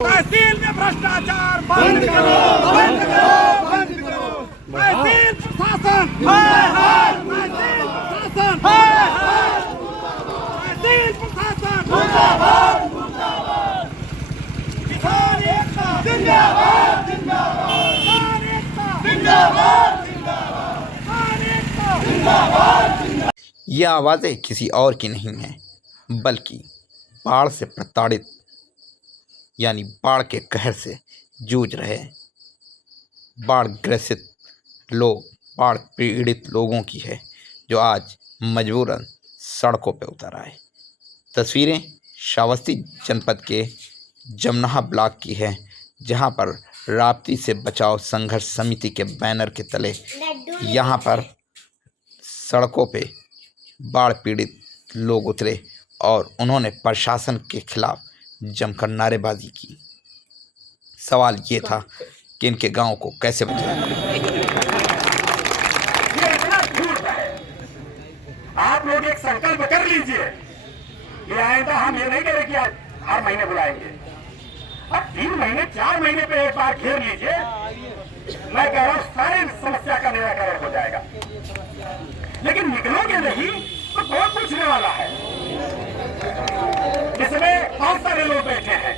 तहसील में भ्रष्टाचार बंद करो, बंद करो, बंद करो। तहसील प्रशासन, तहसील प्रशासन, तहसील प्रशासन, किसान एकता जिंदाबाद, जिंदाबाद, किसान एकता जिंदाबाद, जिंदाबाद, किसान एकता जिंदाबाद। ये आवाज़ें किसी और की नहीं हैं बल्कि बाढ़ से प्रताड़ित यानी बाढ़ के कहर से जूझ रहे बाढ़ ग्रसित लोग, बाढ़ पीड़ित लोगों की है जो आज मजबूरन सड़कों पर उतर आए। तस्वीरें श्रावस्ती जनपद के जमनाहा ब्लॉक की है, जहां पर राप्ती से बचाव संघर्ष समिति के बैनर के तले यहां पर सड़कों पे बाढ़ पीड़ित लोग उतरे और उन्होंने प्रशासन के खिलाफ जमकर नारेबाजी की। सवाल ये था कि इनके गांव को कैसे बचाया। आप लोग एक संकल्प कर लीजिए कि आइंदा हम ये नहीं करें कि आज हर महीने बुलाएंगे। अब 3 महीने 4 महीने पे एक बार घेर लीजिए, मैं कह रहा हूँ सारी समस्या का निराकरण हो जाएगा। लेकिन निकलोगे नहीं तो कौन पूछने वाला है? इसमें बहुत सारे लोग बैठे हैं।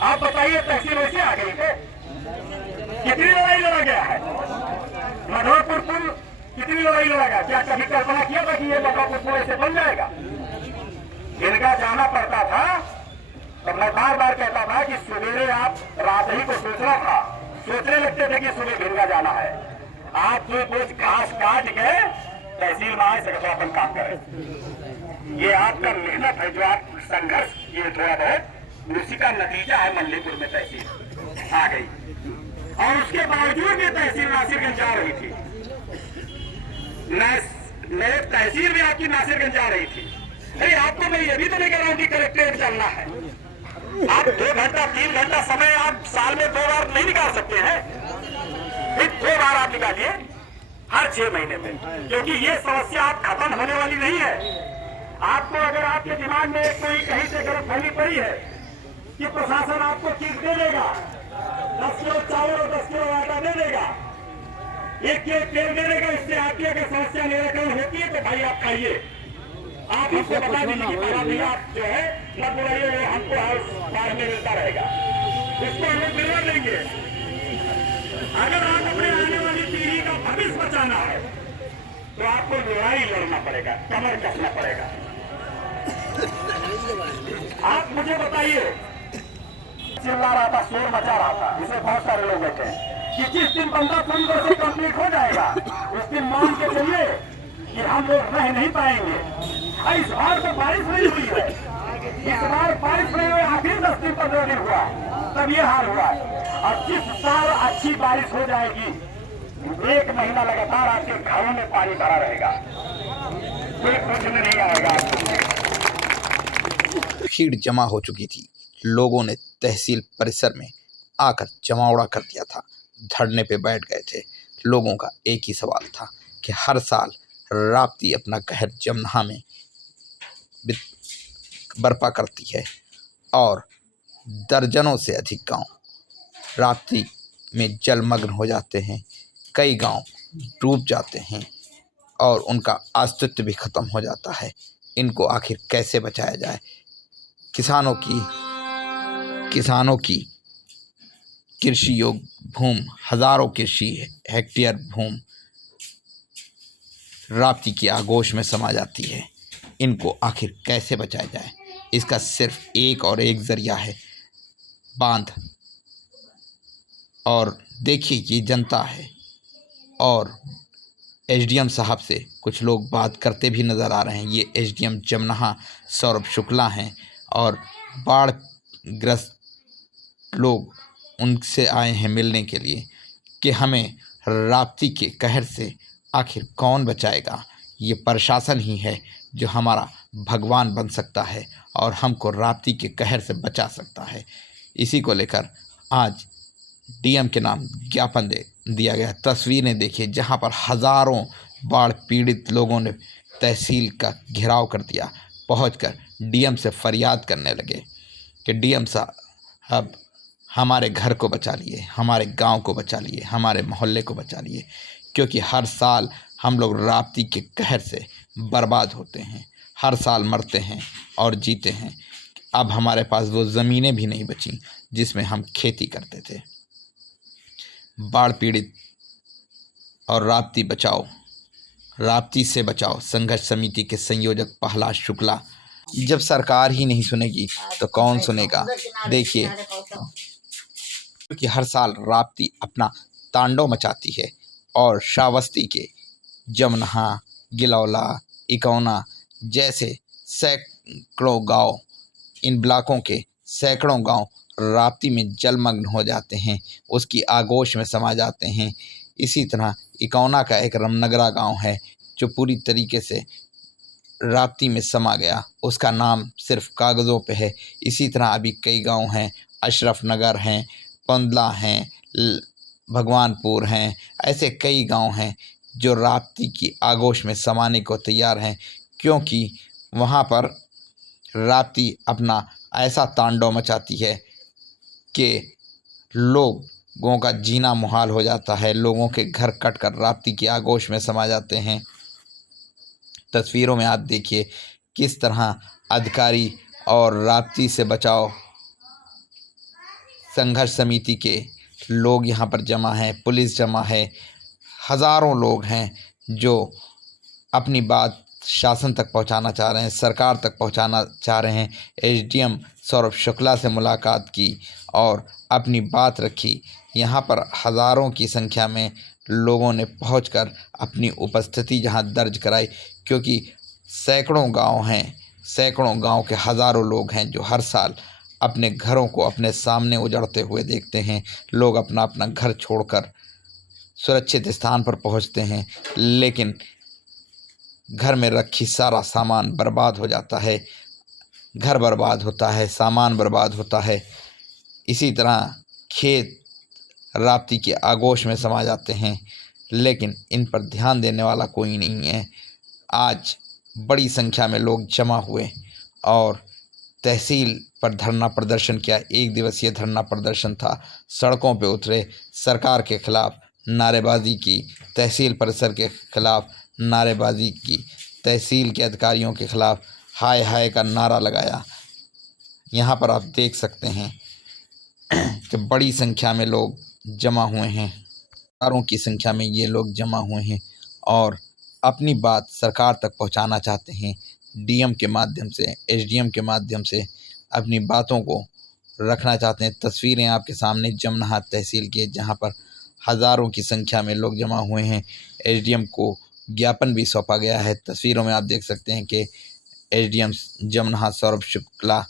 आप बताइए, तहसील वैसे आ गई है? कितनी लड़ाई लड़ा गया है? मधोपुर पुल कितनी लड़ाई लड़ा गया? क्या कभी कल्पना किया था कि ये मधोपुर पुल ऐसे बन जाएगा? इनका जाना पड़ता था तो मैं बार बार कहता था कि सवेरे आप रात ही को सोचना था, सोचने लगते थे कि सुबह भिंगा जाना है। आप जो कुछ घास काट के तहसील में आए सके तो अपन काम करें। ये आपका मेहनत है जो आप संघर्ष किए थोड़ा बहुत, उसी का नतीजा है मल्लीपुर में तहसील आ गई। और उसके बावजूद भी तहसील नासिरगंज जा रही थी। मेरे तहसील में आपकी नासिरगंज जा रही थी। अरे आपको मैं ये भी तो नहीं कह रहा हूँ कि कलेक्ट्रेट चलना है। आप 2 घंटा 3 घंटा समय आप साल में 2 बार नहीं निकाल सकते हैं? 2 बार आप निकालिए हर 6 महीने में, क्योंकि ये समस्या आप खत्म होने वाली नहीं है। आपको अगर आपके दिमाग में कोई कहीं से गलतफहमी पड़ी है कि प्रशासन आपको चीज दे देगा, 10 किलो चावल और 10 किलो आटा दे देगा, 1 किलो तेल दे देगा, इससे आपकी अगर समस्या निराकरण होती है तो भाई आप खाइए। आप हमको बता दीजिए कि नहीं, आप जो है मत बुलाइए, वो हमको हर बार में मिलता रहेगा, इसको हम लोग दिलवा देंगे। अगर आप अपने आने वाली पीढ़ी का भविष्य बचाना है तो आपको लड़ाई लड़ना पड़ेगा, कमर कसना पड़ेगा। आप मुझे बताइए, चिल्ला रहा था, शोर मचा रहा था, इसे बहुत सारे लोग बैठे हैं कि जिस दिन बंदा पूरी तरह से कंप्लीट हो जाएगा उस दिन मान के चलिए कि हम लोग रह नहीं पाएंगे। इस बार तो बारिश नहीं हुई है, इस बार बारिश नहीं हुई, आखिर 10 दिन 15 दिन हुआ तब ये हाल हुआ है। और जिस साल अच्छी बारिश हो जाएगी, 1 महीना लगातार आपके घरों में पानी भरा रहेगा, कोई पूछने नहीं आएगा। भीड़ जमा हो चुकी थी। लोगों ने तहसील परिसर में आकर जमावड़ा कर दिया था, धरने पे बैठ गए थे। लोगों का एक ही सवाल था कि हर साल राप्ती अपना कहर जमनाहा में बर्पा करती है और दर्जनों से अधिक गांव राप्ती में जलमग्न हो जाते हैं। कई गांव डूब जाते हैं और उनका अस्तित्व भी ख़त्म हो जाता है। इनको आखिर कैसे बचाया जाए? किसानों की कृषि योग्य भूमि, हज़ारों कृषि हेक्टेयर भूमि राप्ती की आगोश में समा जाती है। इनको आखिर कैसे बचाया जाए? इसका सिर्फ एक और एक ज़रिया है, बांध। और देखिए, ये जनता है और एसडीएम साहब से कुछ लोग बात करते भी नज़र आ रहे हैं। ये एसडीएम जमनाहा सौरभ शुक्ला हैं और बाढ़ ग्रस्त लोग उनसे आए हैं मिलने के लिए कि हमें राप्ती के कहर से आखिर कौन बचाएगा। ये प्रशासन ही है जो हमारा भगवान बन सकता है और हमको राप्ती के कहर से बचा सकता है। इसी को लेकर आज डीएम के नाम ज्ञापन दिया गया। तस्वीरें देखिए जहां पर हज़ारों बाढ़ पीड़ित लोगों ने तहसील का घेराव कर दिया, पहुंचकर डीएम से फरियाद करने लगे कि डीएम साहब हमारे घर को बचा लिए, हमारे गांव को बचा लिए, हमारे मोहल्ले को बचा लिए, क्योंकि हर साल हम लोग राप्ती के कहर से बर्बाद होते हैं, हर साल मरते हैं और जीते हैं। अब हमारे पास वो ज़मीनें भी नहीं बची जिसमें हम खेती करते थे। बाढ़ पीड़ित और राप्ती बचाओ, राप्ती से बचाओ संघर्ष समिति के संयोजक प्रहलाद शुक्ला। जब सरकार ही नहीं सुनेगी तो कौन सुनेगा। देखिए, क्योंकि हर साल राप्ती अपना तांडव मचाती है और श्रावस्ती के जमनहा, गिलौला, इकौना जैसे सैकड़ों गांव, इन ब्लॉकों के सैकड़ों गांव राप्ती में जलमग्न हो जाते हैं, उसकी आगोश में समा जाते हैं। इसी तरह इकौना का एक रमनगरा गांव है जो पूरी तरीके से राप्ती में समा गया, उसका नाम सिर्फ कागज़ों पे है। इसी तरह अभी कई गांव हैं, अशरफ नगर हैं, पंदला हैं, भगवानपुर हैं, ऐसे कई गांव हैं जो राप्ती की आगोश में समाने को तैयार हैं, क्योंकि वहाँ पर राप्ती अपना ऐसा तांडव मचाती है कि लोगों का जीना मुहाल हो जाता है। लोगों के घर कटकर राप्ती की आगोश में समा जाते हैं। तस्वीरों में आप देखिए किस तरह अधिकारी और राप्ती से बचाओ संघर्ष समिति के लोग यहाँ पर जमा हैं, पुलिस जमा है, हज़ारों लोग हैं जो अपनी बात शासन तक पहुँचाना चाह रहे हैं, सरकार तक पहुँचाना चाह रहे हैं। एसडीएम सौरभ शुक्ला से मुलाकात की और अपनी बात रखी। यहाँ पर हज़ारों की संख्या में लोगों ने पहुंचकर अपनी उपस्थिति जहां दर्ज कराई, क्योंकि सैकड़ों गांव हैं, सैकड़ों गांव के हज़ारों लोग हैं जो हर साल अपने घरों को अपने सामने उजड़ते हुए देखते हैं। लोग अपना अपना घर छोड़कर सुरक्षित स्थान पर पहुंचते हैं, लेकिन घर में रखी सारा सामान बर्बाद हो जाता है, घर बर्बाद होता है, सामान बर्बाद होता है। इसी तरह खेत राप्ती की आगोश में समा जाते हैं, लेकिन इन पर ध्यान देने वाला कोई नहीं है। आज बड़ी संख्या में लोग जमा हुए और तहसील पर धरना प्रदर्शन किया। 1 दिवसीय धरना प्रदर्शन था। सड़कों पे उतरे, सरकार के खिलाफ नारेबाजी की, तहसील परिसर के खिलाफ नारेबाजी की, तहसील के अधिकारियों के खिलाफ हाय हाय का नारा लगाया। यहाँ पर आप देख सकते हैं कि बड़ी संख्या में लोग जमा हुए हैं, हज़ारों की संख्या में ये लोग जमा हुए हैं और अपनी बात सरकार तक पहुंचाना चाहते हैं। डीएम के माध्यम से, एसडीएम के माध्यम से अपनी बातों को रखना चाहते हैं। तस्वीरें आपके सामने जमनहा तहसील की, जहां पर हज़ारों की संख्या में लोग जमा हुए हैं। एसडीएम को ज्ञापन भी सौंपा गया है। तस्वीरों में आप देख सकते हैं कि एसडीएम जमनहा सौरभ शुक्ला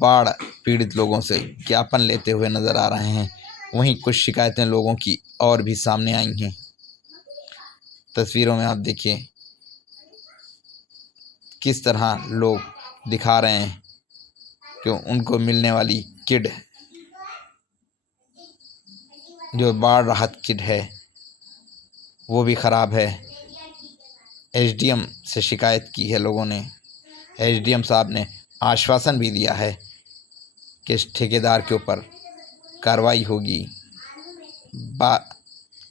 बाढ़ पीड़ित लोगों से ज्ञापन लेते हुए नज़र आ रहे हैं। वहीं कुछ शिकायतें लोगों की और भी सामने आई हैं। तस्वीरों में आप देखिए किस तरह लोग दिखा रहे हैं कि उनको मिलने वाली किट, जो बाढ़ राहत किट है, वो भी ख़राब है। एसडीएम से शिकायत की है लोगों ने। एसडीएम साहब ने आश्वासन भी दिया है कि इस ठेकेदार के ऊपर कार्रवाई होगी, बात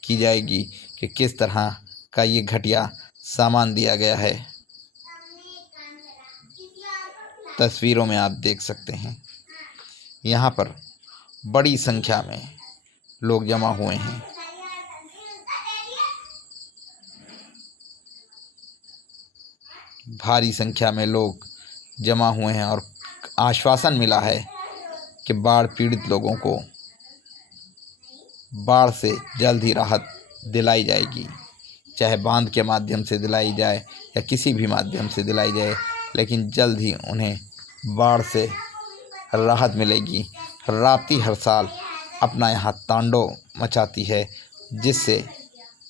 की जाएगी कि किस तरह का ये घटिया सामान दिया गया है। तस्वीरों में आप देख सकते हैं यहाँ पर बड़ी संख्या में लोग जमा हुए हैं। भारी संख्या में लोग जमा हुए हैं और आश्वासन मिला है कि बाढ़ पीड़ित लोगों को बाढ़ से जल्द ही राहत दिलाई जाएगी, चाहे बांध के माध्यम से दिलाई जाए या किसी भी माध्यम से दिलाई जाए, लेकिन जल्द ही उन्हें बाढ़ से राहत मिलेगी। राप्ती हर साल अपना यहाँ तांडव मचाती है, जिससे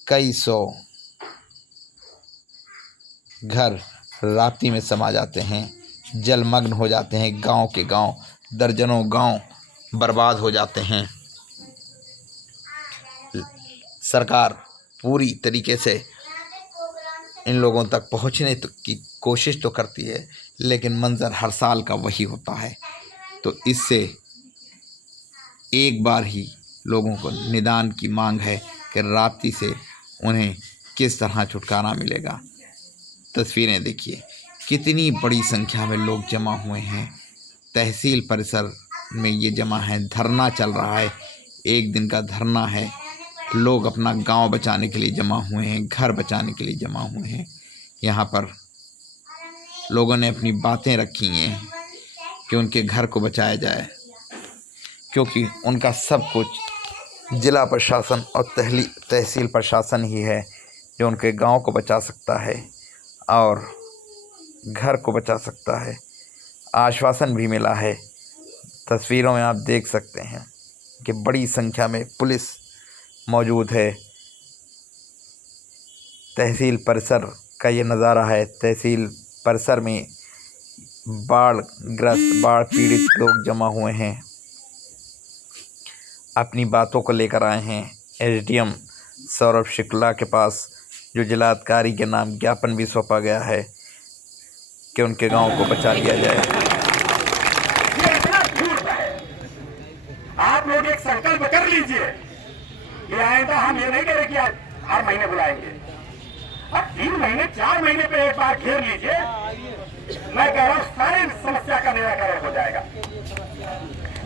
कई सौ घर राप्ती में समा जाते हैं, जलमग्न हो जाते हैं। गांव के गांव, दर्जनों गांव बर्बाद हो जाते हैं। सरकार पूरी तरीके से इन लोगों तक पहुंचने की कोशिश तो करती है, लेकिन मंजर हर साल का वही होता है। तो इससे एक बार ही लोगों को निदान की मांग है कि राप्ती से उन्हें किस तरह छुटकारा मिलेगा। तस्वीरें देखिए, कितनी बड़ी संख्या में लोग जमा हुए हैं। तहसील परिसर में ये जमा है, धरना चल रहा है, एक दिन का धरना है। लोग अपना गांव बचाने के लिए जमा हुए हैं, घर बचाने के लिए जमा हुए हैं। यहाँ पर लोगों ने अपनी बातें रखी हैं कि उनके घर को बचाया जाए, क्योंकि उनका सब कुछ जिला प्रशासन और तहसील प्रशासन ही है जो उनके गांव को बचा सकता है और घर को बचा सकता है। आश्वासन भी मिला है। तस्वीरों में आप देख सकते हैं कि बड़ी संख्या में पुलिस मौजूद है। तहसील परिसर का ये नज़ारा है। तहसील परिसर में बाढ़ पीड़ित लोग जमा हुए हैं, अपनी बातों को लेकर आए हैं। एसडीएम सौरभ शुक्ला के पास जो जिलाधिकारी के नाम ज्ञापन भी सौंपा गया है कि उनके गांव को बचा लिया जाए। आप लोग एक संकल्प कर लीजिए कि आइंदा हम ये नहीं करें कि आप हर महीने बुलाएंगे। अब 3 महीने 4 महीने पे एक बार घेर लीजिए, मैं कह रहा हूं सारी समस्या का निराकरण हो जाएगा।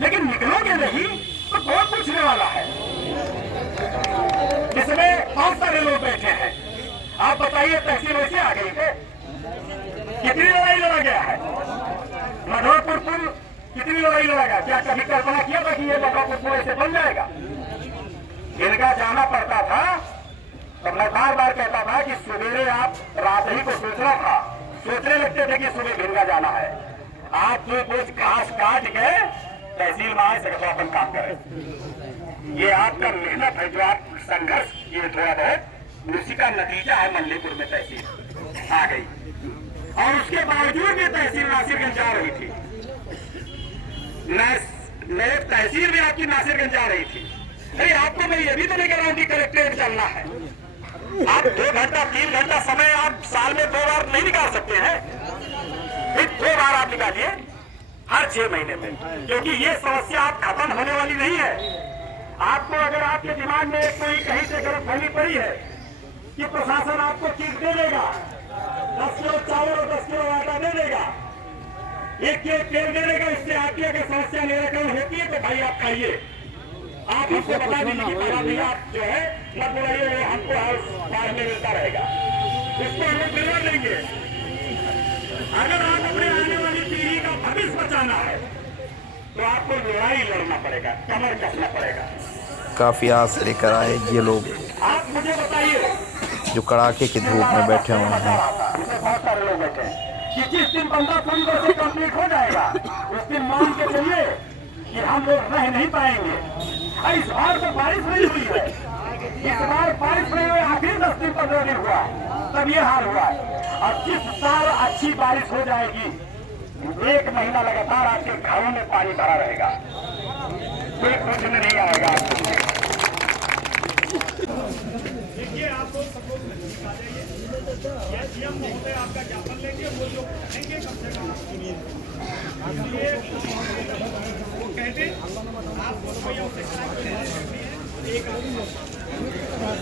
लेकिन निकलोगे नहीं तो कौन पूछने वाला है? इसमें बहुत सारे लोग बैठे हैं। आप बताइए, तहसील वैसे आ गई है? कितनी लड़ाई लड़ा गया है? मधोपुर पुल कितनी लड़ाई लड़ा गया? क्या कभी कल्पना किया था कि ये मधोपुर पुल ऐसे बन जाएगा? गिरगा जाना पड़ता था तो मैं बार बार कहता था कि सवेरे आप रात ही को सोचने लगते थे कि सुबह गिरगा जाना है। आप जो कुछ घास काट के तहसील में आए सके तो अपन काम करें। ये आपका मेहनत है जो आप संघर्ष किए थोड़ा बहुत, उसी का नतीजा है मल्लीपुर में तहसील आ गई। और उसके बावजूद भी तहसील नासिरगंज जा रही थी। मेरे तहसील में आपकी नासिरगंज जा रही थी। अरे आपको मैं ये भी तो नहीं कह रहा हूं कि कलेक्ट्रेट चलना है। आप 2 घंटा 3 घंटा समय आप साल में 2 बार नहीं निकाल सकते हैं? फिर 2 बार आप निकालिए हर 6 महीने में, क्योंकि ये समस्या आप खत्म होने वाली नहीं है। आपको अगर आपके दिमाग में कोई कहीं से गलतफहमी पड़ी है कि प्रशासन आपको चीज दे देगा, 10 किलो चावल और 10 किलो आटा दे देगा, 1 किलो तेल दे देगा, इससे आपकी अगर समस्या निराकरण होती है तो भाई आप खाइए। आप हमको बता दीजिए कि बाबा भैया आप जो है मत बुलाइए, वो हमको हर बार में मिलता रहेगा, इसको हम लोग दिलवा देंगे। अगर आप अपने आने वाली पीढ़ी का भविष्य बचाना है तो आपको लड़ाई लड़ना पड़ेगा, कमर कसना पड़ेगा। काफ़ी आस लेकर आए ये लोग आप मुझे बताइए, जो कड़ाके की धूप में बैठे हुए हैं। बहुत सारे लोग बैठे हैं कि जिस दिन बंदा पूरी तरह से कंप्लीट हो जाएगा उस दिन मान के चलिए कि हम लोग रह नहीं पाएंगे। इस बार तो बारिश नहीं हुई है, इस बार बारिश नहीं हुई, आखिर 10 दिन 15 दिन हुआ तब ये हाल हुआ है। और जिस साल अच्छी बारिश हो जाएगी 1 महीना लगातार आपके घरों में पानी भरा रहेगा, कोई प्रश्न नहीं आएगा। देखिए आप लोग सब लोग आ जाइए, सीएम महोदय आपका ज्ञापन लेंगे, वो जो कहेंगे कम से कम आप सुनिए। वो कहते आप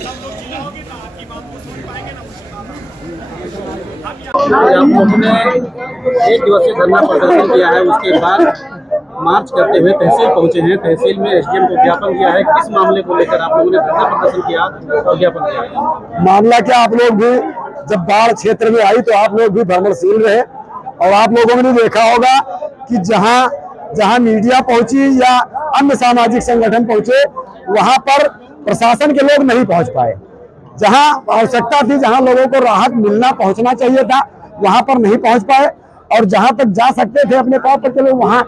सब लोग चिल्लाओगे तो आपकी बात को सुन पाएंगे ना, उसकी बात आप लोगों ने 1 दिवसीय धरना प्रदर्शन किया है, उसके बाद मार्च करते हुए तहसील पहुंचे हैं। तहसील में एसडीएम को ज्ञापन दिया है। किस मामले को लेकर आप लोगों ने धरना प्रदर्शन किया और ज्ञापन दिया है? मामला क्या, आप लोग भी जब बाढ़ क्षेत्र में आई तो आप लोग भी भ्रमणशील रहे और आप लोगों ने देखा होगा कि जहां मीडिया पहुंची या अन्य सामाजिक संगठन पहुंचे वहां पर प्रशासन के लोग नहीं पहुंच पाए। जहां आवश्यकता थी, जहां लोगों को राहत मिलना पहुंचना चाहिए था, वहां पर नहीं पहुंच पाए। और जहां तक जा सकते थे अपने पांव पर चले वहां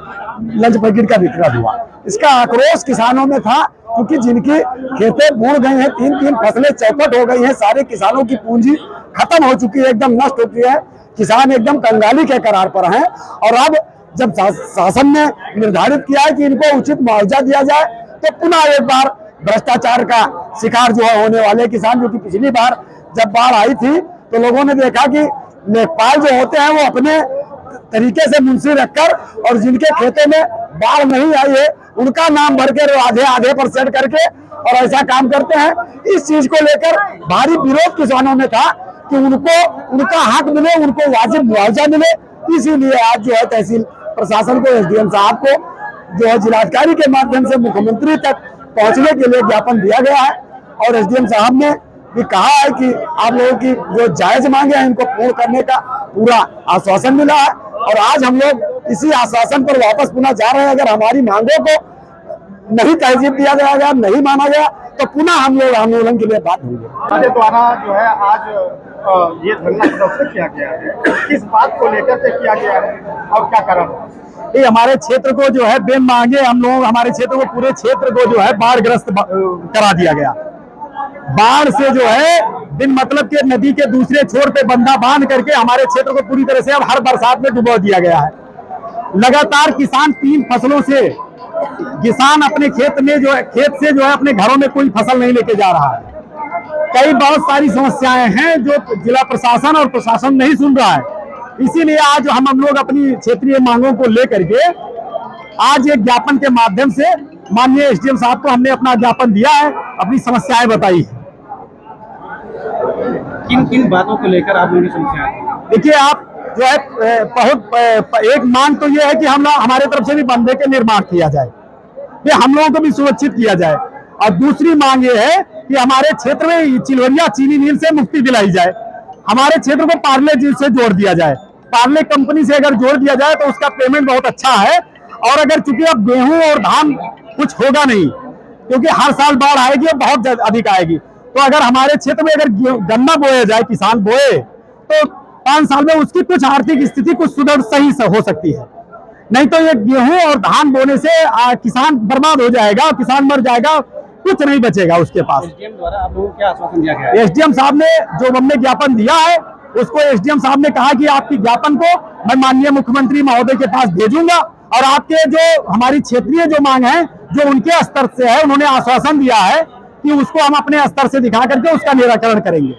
लंच पैकेट का वितरण हुआ। इसका आक्रोश किसानों में था, क्योंकि जिनकी खेतें बूढ़ गई हैं, 3-3 फसलें चौपट हो गई हैं, सारे किसानों की पूंजी खत्म हो चुकी है, एकदम नष्ट हो चुकी है। किसान एकदम कंगाली के करार पर हैं। और अब जब शासन ने निर्धारित किया है कि इनको उचित मुआवजा दिया जाए तो पुनः एक बार भ्रष्टाचार का शिकार जो है होने वाले किसान, जो कि पिछली बार जब बाढ़ आई थी तो लोगों ने देखा कि लेखपाल जो होते हैं वो अपने तरीके से मुंशी रखकर और जिनके खेतों में बाढ़ नहीं आई है उनका नाम भर के आधे आधे % करके और ऐसा काम करते हैं। इस चीज को लेकर भारी विरोध किसानों में था कि उनको उनका हक मिले, उनको वाजिब मुआवजा मिले। इसीलिए आज जो है तहसील प्रशासन को, SDM साहब को जो है जिलाधिकारी के माध्यम से मुख्यमंत्री तक पहुंचने के लिए ज्ञापन दिया गया है। और SDM साहब ने भी कहा है कि आप लोगों की जो जायज मांगे हैं इनको पूर्ण करने का पूरा आश्वासन मिला है। और आज हम लोग इसी आश्वासन पर वापस पुनः जा रहे हैं। अगर हमारी मांगों को नहीं तहजीब दिया गया, नहीं माना गया, तो पुनः हम लोग आंदोलन के लिए बात होंगे। हमारे द्वारा जो है आज ये धरना प्रदर्शन किया गया है, किस बात को लेकर के किया गया है और क्या कारण है? ये हमारे क्षेत्र को जो है बिन मांगे हम लोग, हमारे क्षेत्र को, पूरे क्षेत्र को जो है बाढ़ग्रस्त करा दिया गया। बाढ़ से जो है बिन मतलब के नदी के दूसरे छोर पे बंधा बांध करके हमारे क्षेत्र को पूरी तरह से अब हर बरसात में डुबो दिया गया है। लगातार किसान 3 फसलों से किसान अपने खेत से जो है अपने घरों में कोई फसल नहीं लेके जा रहा है। कई बहुत सारी समस्याएं हैं जो जिला प्रशासन और प्रशासन नहीं सुन रहा है। इसीलिए आज हम लोग अपनी क्षेत्रीय मांगों को लेकर के आज एक ज्ञापन के माध्यम से माननीय SDM साहब को हमने अपना ज्ञापन दिया है, अपनी समस्याएं बताई है। किन किन बातों को लेकर आप लोगों की समस्या है? देखिए, आप जो है बहुत एक मांग तो ये है कि हमारे तरफ से भी बंधे के निर्माण किया जाए, ये हम लोगों को भी सुरक्षित किया जाए। और दूसरी मांग ये है कि हमारे क्षेत्र में चिलवरिया चीनी मिल से मुक्ति दिलाई जाए। हमारे क्षेत्र को पार्ले जी से जोड़ दिया जाए। पार्ले कंपनी से अगर जोड़ दिया जाए तो उसका पेमेंट बहुत अच्छा है। और अगर चूंकि अब गेहूं और धान कुछ होगा नहीं, क्योंकि हर साल बाढ़ आएगी और बहुत अधिक आएगी, तो अगर हमारे क्षेत्र में अगर गन्ना बोया जाए, किसान बोए, तो 5 साल में उसकी कुछ आर्थिक स्थिति कुछ सुधर सही से हो सकती है। नहीं तो ये गेहूं और धान बोने से किसान बर्बाद हो जाएगा, किसान मर जाएगा, कुछ नहीं बचेगा उसके पास। SDM द्वारा आप लोगों को क्या आश्वासन दिया गया है? SDM साहब ने जो हमने ज्ञापन दिया है उसको SDM साहब ने कहा कि आपकी ज्ञापन को मैं माननीय मुख्यमंत्री महोदय के पास भेजूंगा और आपके जो हमारी क्षेत्रीय जो मांग है जो उनके स्तर से है, उन्होंने आश्वासन दिया है कि उसको हम अपने स्तर से दिखा करके उसका निराकरण करेंगे।